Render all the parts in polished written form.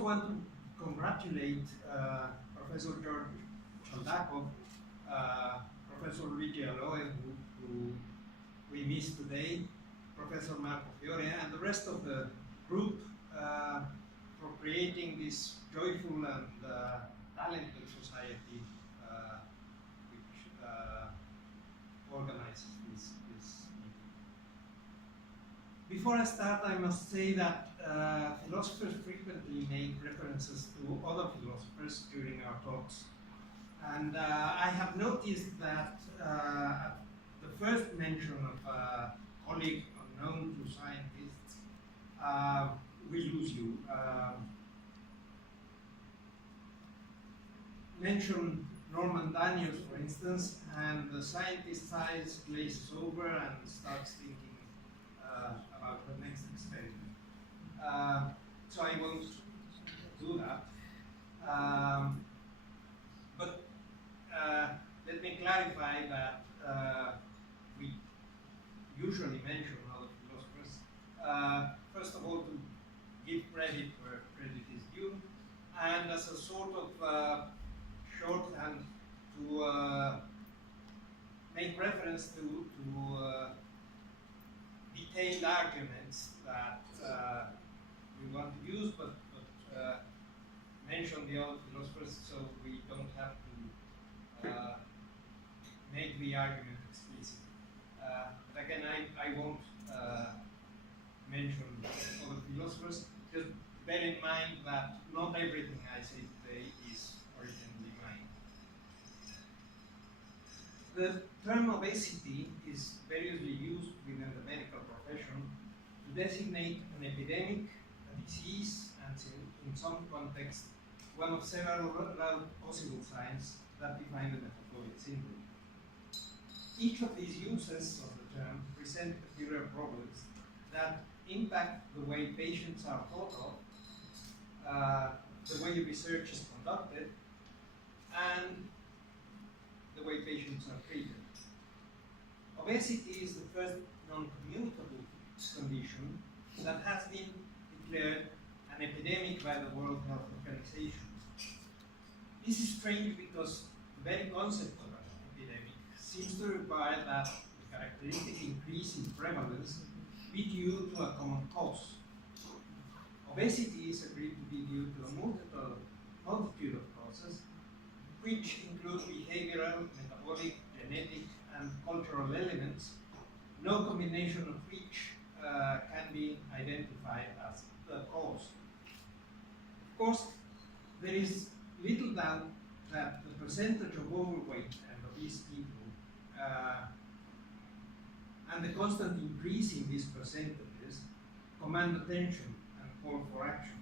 want to congratulate Professor George Chaldakov, Professor Luigi Aloe, who we missed today, Professor Marco Fiore, and the rest of the group for creating this joyful and talented society which organizes this meeting. Before I start, I must say that philosophers frequently make references to other philosophers during our talks. And I have noticed that the first mention of a colleague unknown to scientists will lose you. Mention Norman Daniels, for instance, and the scientist's eyes glazes over and starts thinking about the next experiment. So I won't do that. But let me clarify that we usually mention other philosophers. First of all, to give credit where credit is due, and as a sort of shorthand to make reference to detailed arguments that we want to use, but mention the other philosophers so we don't have to make the argument explicit. But again, I won't mention other philosophers. Just bear in mind that not everything I say today is originally mine. The term obesity is variously used within the medical profession to designate an epidemic, a disease, and in some contexts, one of several possible signs that define the metabolic syndrome. Each of these uses of the term present peculiar problems that impact the way patients are thought of, the way research is conducted, and the way patients are treated. Obesity is the first non-communicable condition that has been declared an epidemic by the World Health Organization. This is strange because the very concept of an epidemic seems to require that the characteristic increase in prevalence be due to a common cause. Obesity is agreed to be due to a multitude of causes, which include behavioral, metabolic, genetic, and cultural elements, no combination of which can be identified as the cause. Of course, there is little doubt that the percentage of overweight and obese people and the constant increase in these percentages command attention and call for action.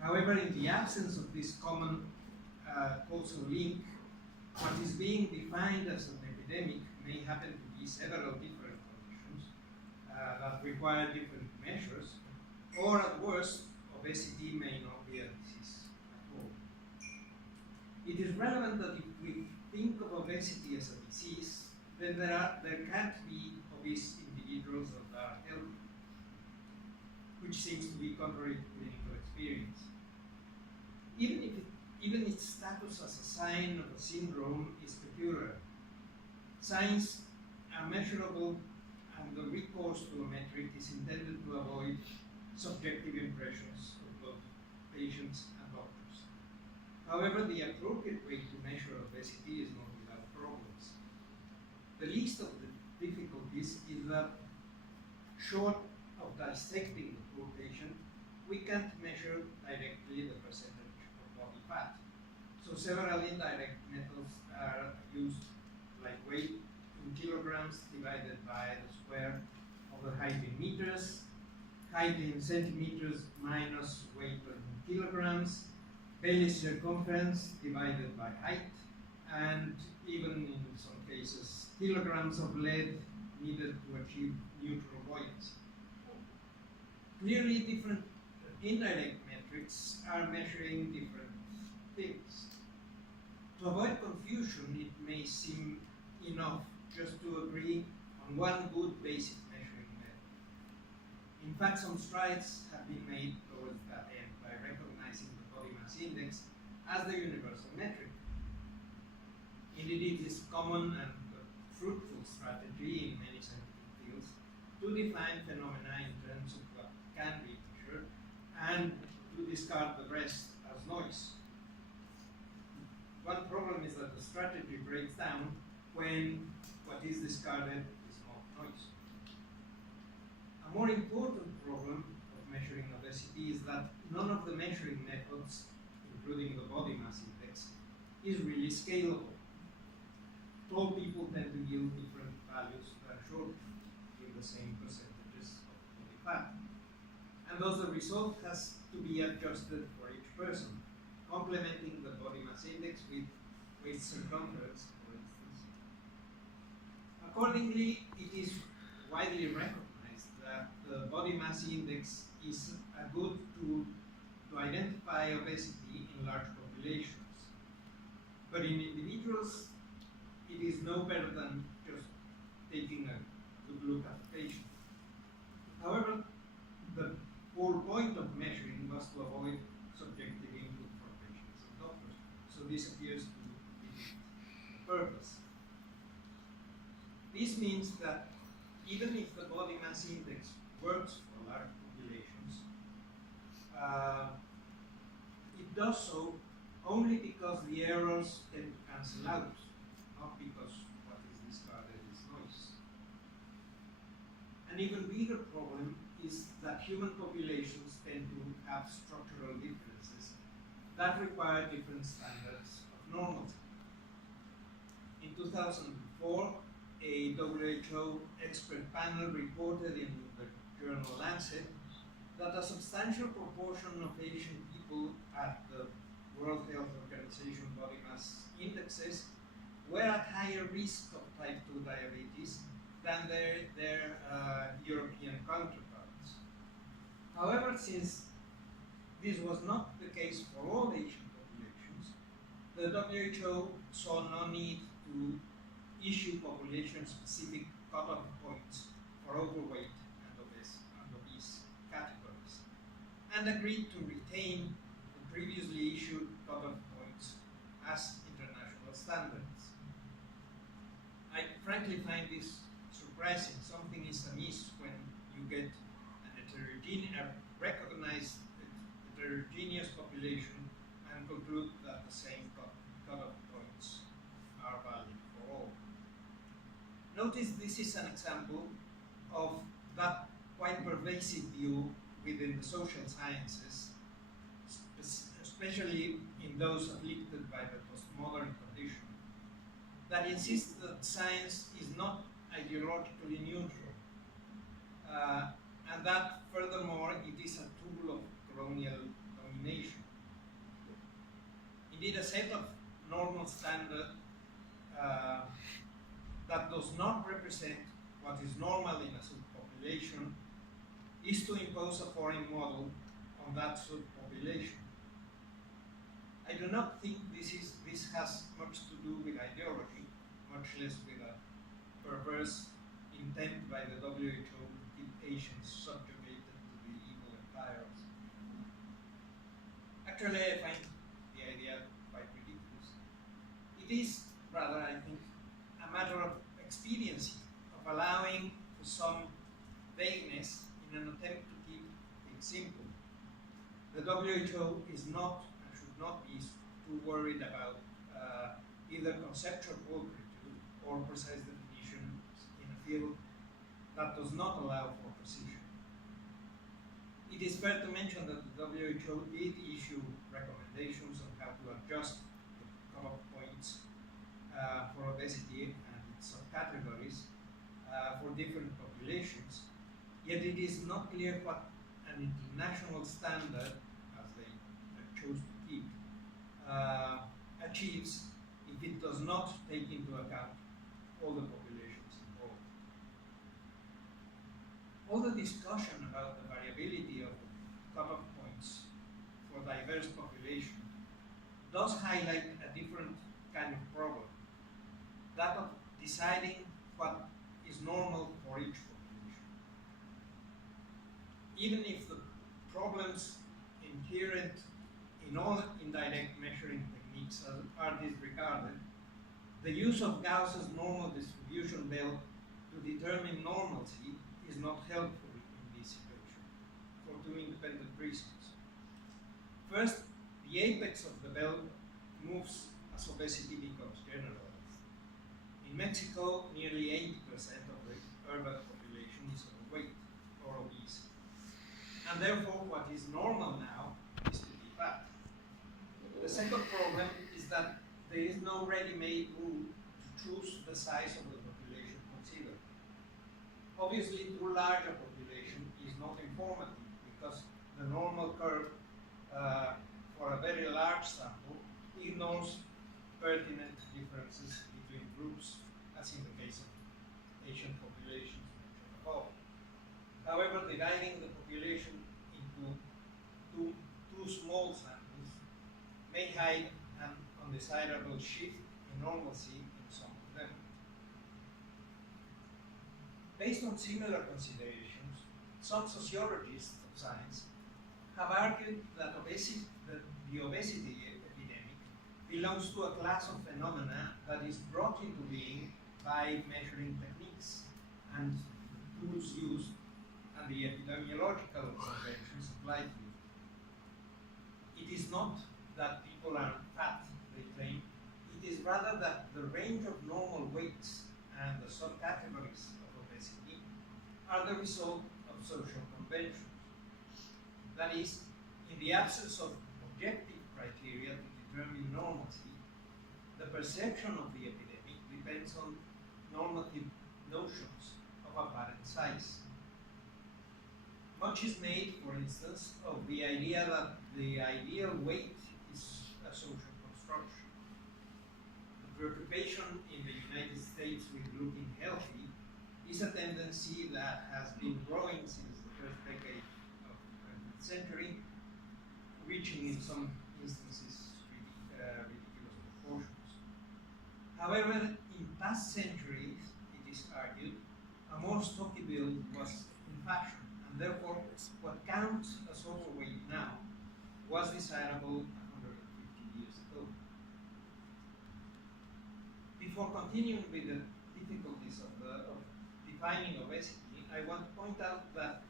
However, in the absence of this common causal link, what is being defined as an epidemic may happen to be several different conditions that require different measures, or at worst, obesity may not be a disease at all. It is relevant that if we think of obesity as a disease, then there can't be obese individuals that are healthy, which seems to be contrary to clinical experience. Even its status as a sign of a syndrome is peculiar. Signs are measurable, and the recourse to a metric is intended to avoid subjective impressions of both patients and doctors. However, the appropriate way to measure obesity is not without problems. The least of the difficulties is that, short of dissecting the poor patient, we can't measure directly the percentage of body fat. So several indirect methods are used, like weight in kilograms divided by the square of the height in meters, height in centimeters minus weight in kilograms, belly circumference divided by height, and even in some cases, kilograms of lead needed to achieve neutral buoyancy. Clearly, different indirect metrics are measuring different things. To avoid confusion, it may seem enough just to agree on one good basic measuring method. In fact, some strides have been made towards that end by recognizing mass index as the universal metric. Indeed, it is common and fruitful strategy in many scientific fields to define phenomena in terms of what can be measured and to discard the rest as noise. One problem is that the strategy breaks down when what is discarded is not noise. A more important problem of measuring obesity is that none of the measuring methods, including the body mass index, is really scalable. Tall people tend to yield different values than short people with the same percentages of body fat. And thus the result has to be adjusted for each person, complementing the body mass index with waist circumference, for instance. Accordingly, it is widely recognized that the body mass index is a good tool to identify obesity in large populations. But in individuals, it is no better than just taking a good look at the patient. However, the whole point of measuring was to avoid subjective input for patients and doctors. So this appears to be the purpose. This means that even if the body mass index works for large populations, it does so only because the errors tend to cancel out, not because what is discarded is noise. An even bigger problem is that human populations tend to have structural differences that require different standards of normalcy. In 2004, a WHO expert panel reported in the journal Lancet that a substantial proportion of Asian people at the World Health Organization body mass indexes were at higher risk of type 2 diabetes than their European counterparts. However, since this was not the case for all Asian populations, the WHO saw no need to issue population-specific cutoff points for overweight and obese categories, and agreed to retain the previously issued cutoff points as international standards. I frankly find this surprising. Something is amiss when you get a recognized heterogeneous population and conclude that the same cutoff points are valid for all. Notice this is an example of that quite pervasive view within the social sciences, especially in those afflicted by the postmodern condition, that insists that science is not ideologically neutral, and that furthermore it is a tool of colonial domination. Indeed, a set of normal standards that does not represent what is normal in a subpopulation is to impose a foreign model on that subpopulation. I do not think this has much to do with ideology, much less with a perverse intent by the WHO to keep Asians subjugated to the evil empires. Actually, I find the idea quite ridiculous. It is rather, I think, a matter of expediency, of allowing for some vagueness in an attempt to keep things simple. The WHO is not and should not be too worried about either conceptual pulchritude or precise definitions in a field that does not allow for precision. It is fair to mention that the WHO did issue recommendations on how to adjust the cutoff points for obesity and its subcategories for different populations, yet it is not clear what an international standard, as they chose to keep, achieves if it does not take into account all the populations involved. All the discussion about the variability of cutoff points for diverse populations does highlight a different kind of problem, that of deciding what is normal for each population. Even if the problems inherent in all indirect measuring techniques are disregarded, the use of Gauss's normal distribution belt to determine normalcy is not helpful in this situation for two independent reasons. First, the apex of the belt moves as obesity becomes generalized. In Mexico, nearly 80% of the urban population is overweight or obese. And therefore, what is normal now is to be fat. The second problem is that there is no ready-made rule to choose the size of the population considered. Obviously, too large a population is not informative because the normal curve for a very large sample ignores pertinent differences between groups, as in the case of Asian populations mentioned above. However, dividing the population into two small samples may hide an undesirable shift in normalcy in some of them. Based on similar considerations, some sociologists of science have argued that the obesity epidemic belongs to a class of phenomena that is brought into being by measuring techniques and tools used and the epidemiological conventions applied to it. It is not that people are fat, they claim. It is rather that the range of normal weights and the subcategories of obesity are the result of social conventions. That is, in the absence of objective criteria to determine normalcy, the perception of the epidemic depends on normative notions of apparent size. Much is made, for instance, of the idea that the ideal weight is a social construction. The preoccupation in the United States with looking healthy is a tendency that has been growing since the first decade of the 20th century, reaching in some instances ridiculous proportions. However, in past centuries, it is argued, a more stocky build was in fashion, and therefore what counts as overweight now was desirable 150 years ago. Before continuing with the difficulties of defining obesity, I want to point out that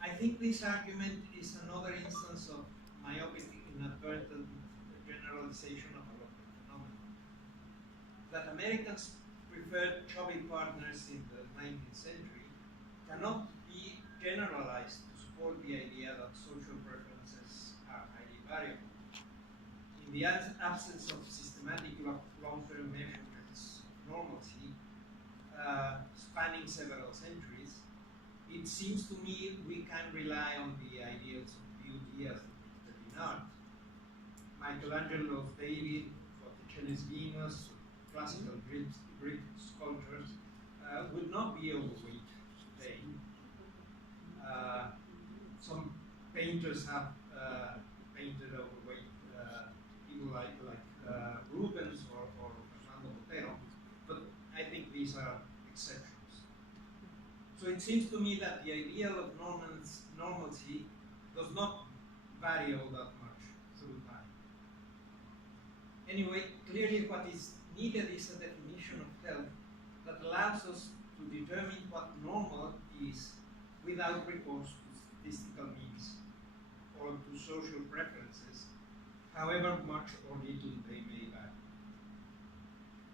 I think this argument is another instance of myopic inadvertent generalization of a local phenomenon. That Americans preferred chubby partners in the 19th century cannot be generalized to support the idea that social preferences are highly variable. In the absence of systematic long-term measurements of normalcy, spanning several centuries, it seems to me we can rely on the ideals of beauty as depicted in art. Michelangelo's David, Botticelli's Venus, classical Greek sculptures would not be overweight today. Some painters have painted overweight people like Rubens or Fernando Botero, but I think these are exceptions. So it seems to me that the ideal of normalcy does not vary all that much through time. Anyway, clearly what is needed is a definition of health that allows us to determine what normal is without recourse to statistical means or to social preferences, however much or little they may vary.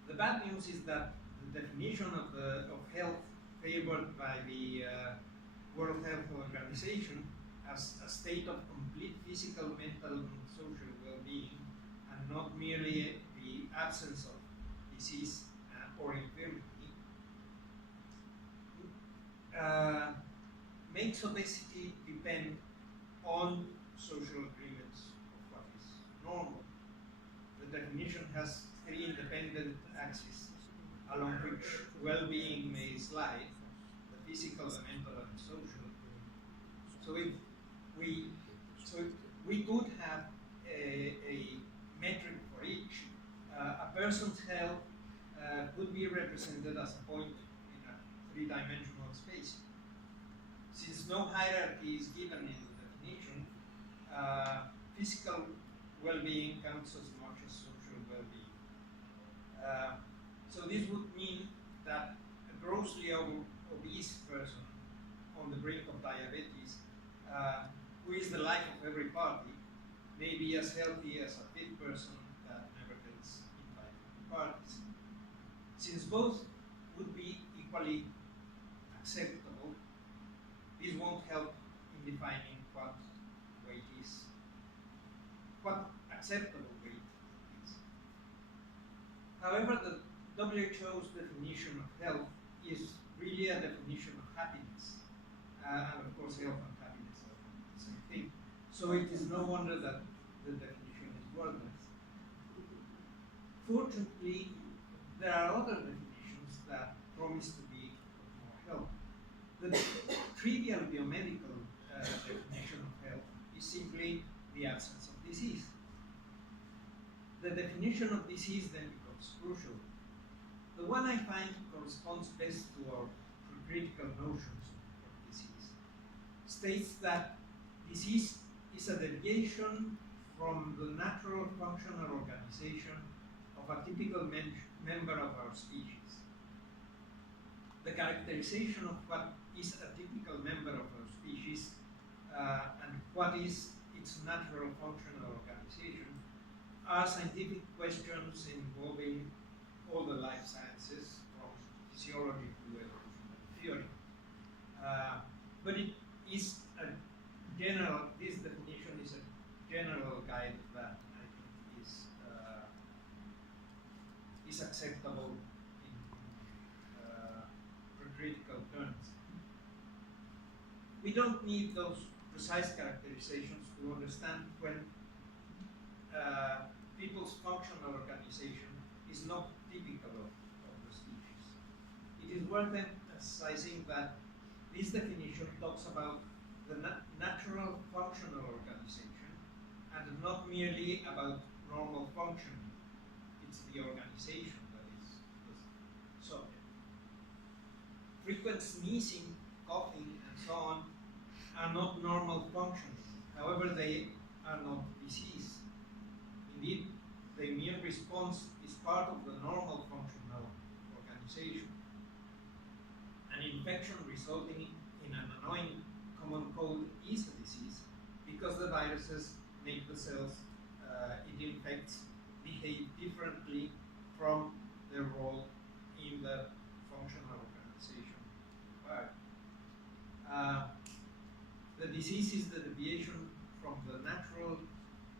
The bad news is that the definition of health favored by the World Health Organization as a state of complete physical, mental, and social well-being, and not merely the absence of disease or infirmity, makes obesity depend on social agreements of what is normal. The definition has three independent axes along which well-being may slide: the physical, the mental, and the social. So if we could have a metric for each. A person's health could be represented as a point in a three-dimensional space. Since no hierarchy is given in the definition, physical well-being counts as much as social well-being. So this would mean that a grossly obese person on the brink of diabetes, who is the life of every party, may be as healthy as a fit person that never gets invited to parties. Since both would be equally acceptable, this won't help in defining what weight is, what acceptable weight is. However, the WHO's definition of health is really a definition of happiness. And of course, health and happiness are the same thing. So it is no wonder that the definition is wordless. Fortunately, there are other definitions that promise to be of more help. The trivial biomedical definition of health is simply the absence of disease. The definition of disease then becomes crucial. The one I find corresponds best to our critical notions of disease states that disease is a deviation from the natural functional organization of a typical member of our species. The characterization of what is a typical member of our species and what is its natural functional organization are scientific questions involving all the life sciences, from physiology to evolutionary theory. But it is a general, this definition is a general guide that I think is acceptable in critical terms. We don't need those precise characterizations to understand when people's functional organization is not typical of the species. It is worth emphasizing that this definition talks about the natural functional organization and not merely about normal functioning. It's the organization that is the subject. Frequent sneezing, coughing, and so on are not normal functioning. However, they are not disease. Indeed, the immune response is part of the normal functional organization. An infection resulting in an annoying common cold is a disease because the viruses make the cells it infects behave differently from their role in the functional organization of the disease is the deviation from the natural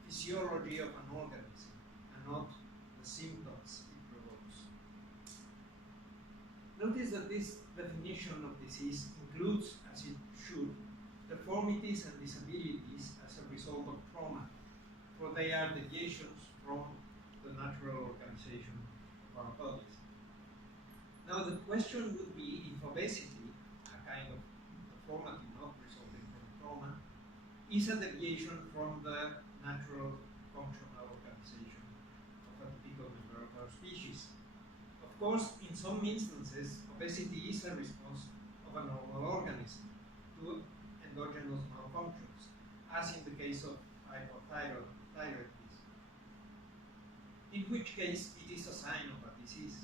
physiology of an organism and not the symptoms it provokes. Notice that this definition of disease includes, as it should, deformities and disabilities as a result of trauma, for they are deviations from the natural organization of our bodies. Now the question would be if obesity, a kind of deformity not resulting from trauma, is a deviation from the natural functional organization of a typical member of our species. Of course, in some instances, obesity is a response of a normal organism to endogenous malfunctions, as in the case of hypothyroidism, in which case it is a sign of a disease.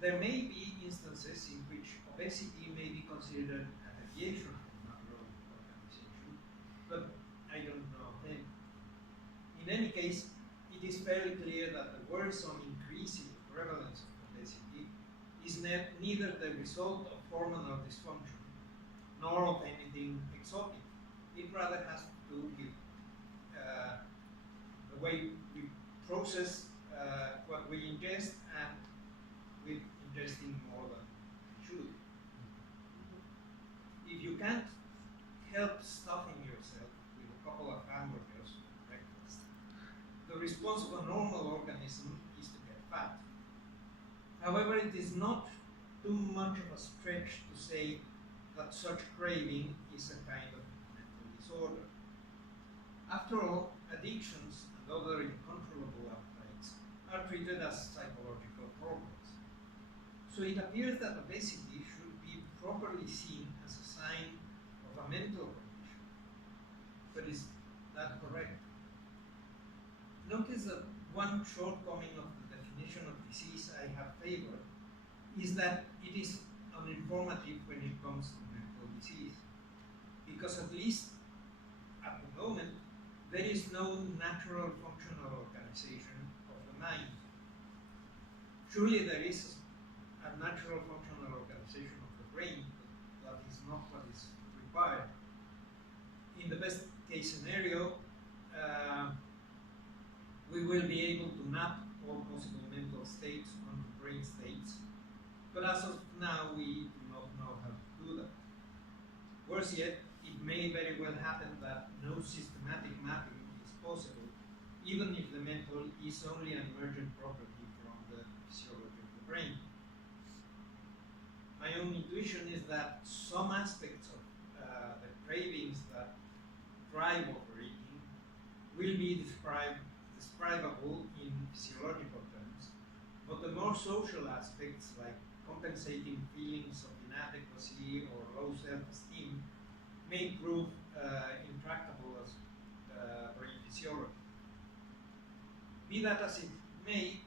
There may be instances in which obesity may be considered a deviation from natural organization, but I don't know them. In any case, it is fairly clear that the worrisome increase in the prevalence of obesity is neither the result of hormonal dysfunction nor of anything exotic. It rather has to do with the way we process what we ingest and with ingesting more than we should. If you can't help stuffing yourself with a couple of hamburgers for breakfast, the response of a normal organism is to get fat. However, it is not too much of a stretch to say that such craving is a kind of mental disorder. After all, addictions and other uncontrollable appetites are treated as psychological problems. So it appears that obesity should be properly seen as a sign of a mental condition. But is that correct? notice that one shortcoming of the definition of disease I have favored is that it is uninformative when it comes to mental disease. Because at least at the moment, there is no natural functional organization of the mind. Surely there is a natural functional organization of the brain, but that is not what is required. In the best case scenario, we will be able to map all possible mental states onto brain states, but as of now, we do not know how to do that. Worse yet, it may very well happen that no systematic mapping is possible, even if the mental is only an emergent property from the physiology of the brain. My own intuition is that some aspects of the cravings that drive overeating will be describable in physiological terms, but the more social aspects like compensating feelings of inadequacy or low self-esteem may prove intractable as brain physiology. Be that as it may,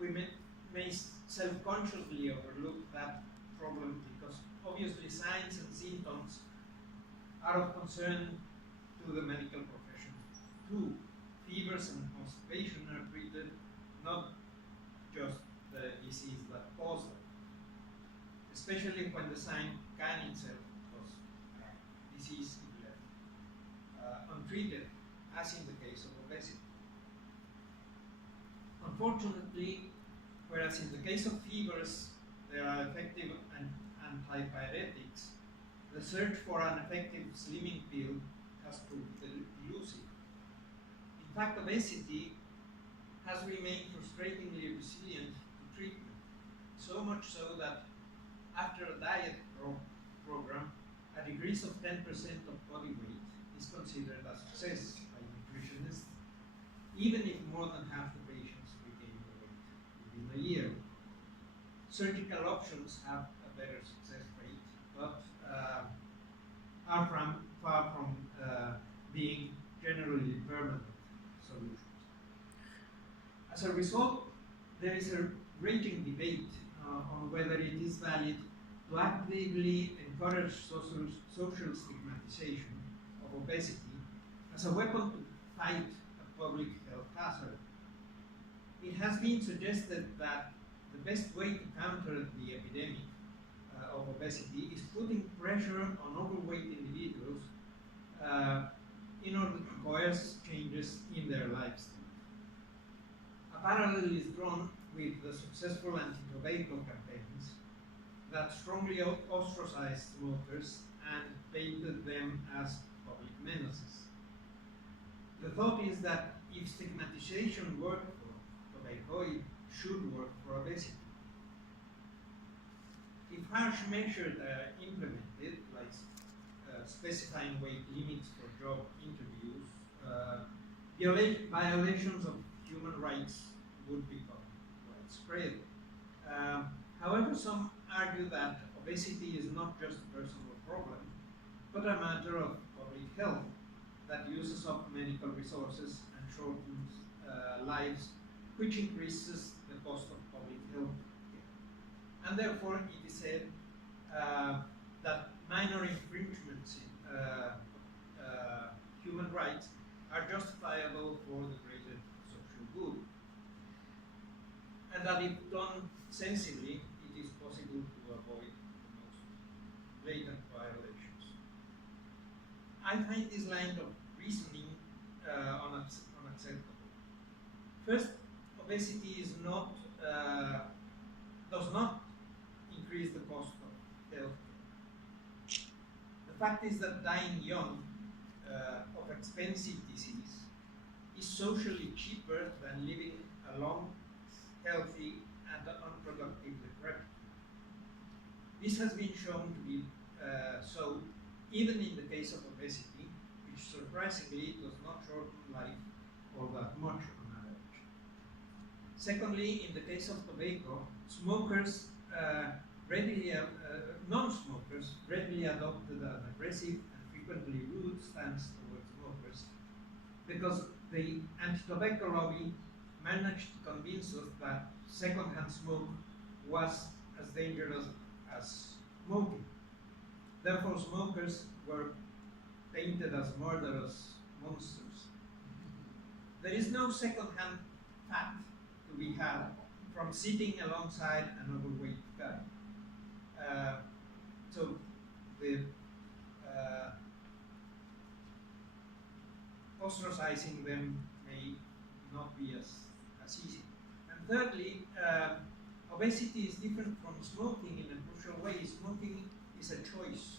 we may self-consciously overlook that problem because obviously signs and symptoms are of concern to the medical profession too. Fevers and constipation are treated, not just the disease that caused them, especially when the sign can itself cause disease if left untreated, as in the case of obesity. Unfortunately, whereas in the case of fevers there are effective antipyretics, the search for an effective slimming pill has proved elusive. In fact, obesity has remained frustratingly resilient to treatment, so much so that after a diet program, a decrease of 10% of body weight is considered a success by nutritionists, even if more than half the patients regain the weight within a year. Surgical options have a better success rate, but are far from being generally permanent solutions. As a result, there is a raging debate on whether it is valid to actively encourage social stigmatization of obesity as a weapon to fight a public health hazard. It has been suggested that the best way to counter the epidemic of obesity is putting pressure on overweight individuals in order to coerce changes in their lifestyle. A parallel is drawn with the successful anti-tobacco campaigns that strongly ostracized smokers and painted them as public menaces. The thought is that if stigmatization worked for tobacco, it should work for obesity. If harsh measures are implemented, like specifying weight limits for job interviews, violations of human rights would become widespread. However, some argue that obesity is not just a personal problem, but a matter of public health that uses up medical resources and shortens lives, which increases the cost of public health care. And therefore, it is said that minor infringements in human rights are justifiable for the greater social good, and that if done sensibly, it is possible to avoid the most blatant violations. I find this line of reasoning unacceptable. First, obesity is not does not increase the cost of health care. The fact is that dying young of expensive disease is socially cheaper than living a long, healthy, and unproductive decrepit. This has been shown to be so even in the case of obesity, which surprisingly does not shorten life all that much on average. Secondly, in the case of tobacco, smokers non-smokers readily adopted an aggressive and frequently rude stance towards smokers because the anti-tobacco lobby managed to convince us that secondhand smoke was as dangerous as smoking. Therefore, smokers were painted as murderous monsters. There is no second-hand fat to be had from sitting alongside an overweight guy. So the ostracizing them may not be as easy. And thirdly, obesity is different from smoking in a crucial way. Smoking is a choice.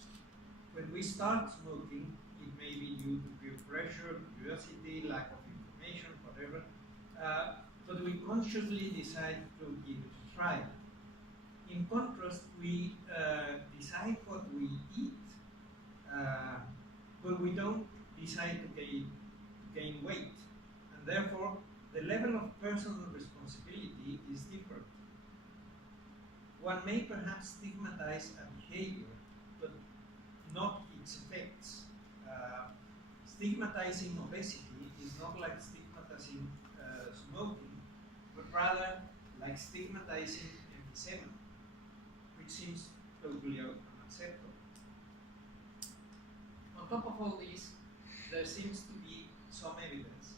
When we start smoking, it may be due to peer pressure, curiosity, lack of information, whatever, but we consciously decide to give it a try. In contrast, we decide what we eat, but we don't decide to gain weight, and therefore the level of personal responsibility is different. One may perhaps stigmatize a behavior, but not its effects. Stigmatizing obesity is not like stigmatizing smoking, but rather like stigmatizing emphysema, which seems totally unacceptable. On top of all this, there seems to be some evidence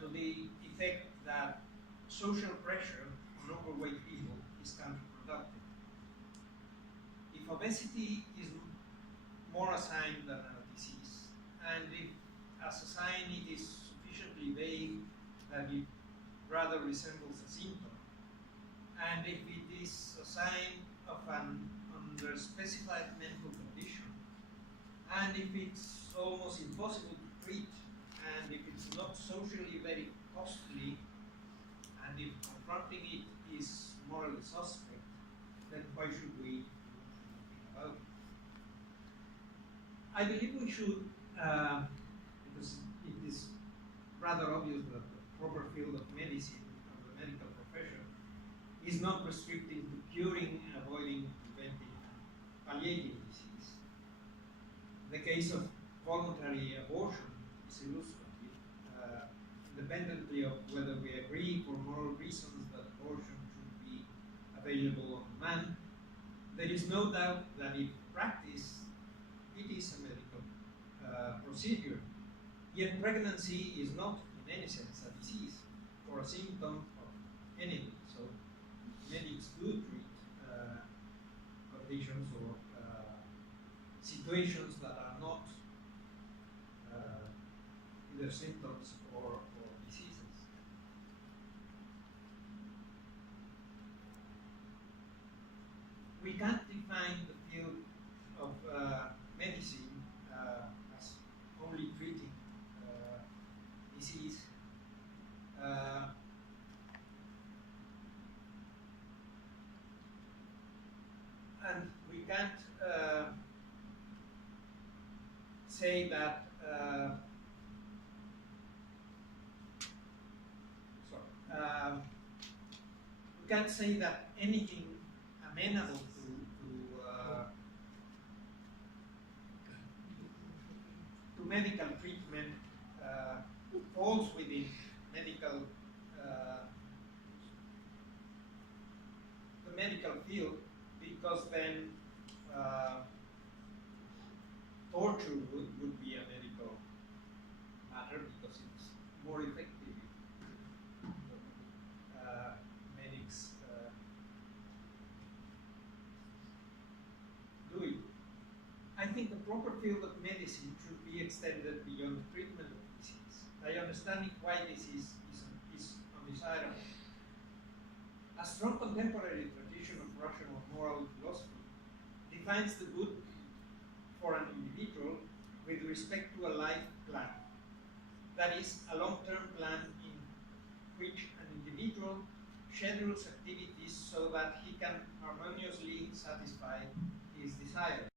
to the effect that social pressure on overweight people is counterproductive. If obesity is more a sign than a disease, and if as a sign it is sufficiently vague that it rather resembles a symptom, and if it is a sign of an underspecified mental condition, and if it's almost impossible to treat, and if it's not socially very costly, and if confronting it is morally suspect, then why should we do anything about it? I believe we should, because it is rather obvious that the proper field of medicine, of the medical profession, is not restricting to curing, avoiding, preventing, and palliating disease. The case of voluntary abortion is illustrative, independently of whether we agree for moral reasons that abortion should be available on demand. There is no doubt that in practice it is a medical procedure. Yet pregnancy is not in any sense a disease or a symptom of anything. So medics do treat conditions or situations that are not either symptoms or diseases. We can't define the field of medicine as only treating disease. And we can't say that we can't say that anything amenable to medical treatment falls within medical the medical field, because then torture would be a medical matter, because it's more effective. Medics do it. I think the proper field of medicine should be extended beyond the treatment of disease. By understanding why disease is undesirable. A strong contemporary tradition of rational moral philosophy defines the good for an individual with respect to a life plan. That is, a long-term plan in which an individual schedules activities so that he can harmoniously satisfy his desires.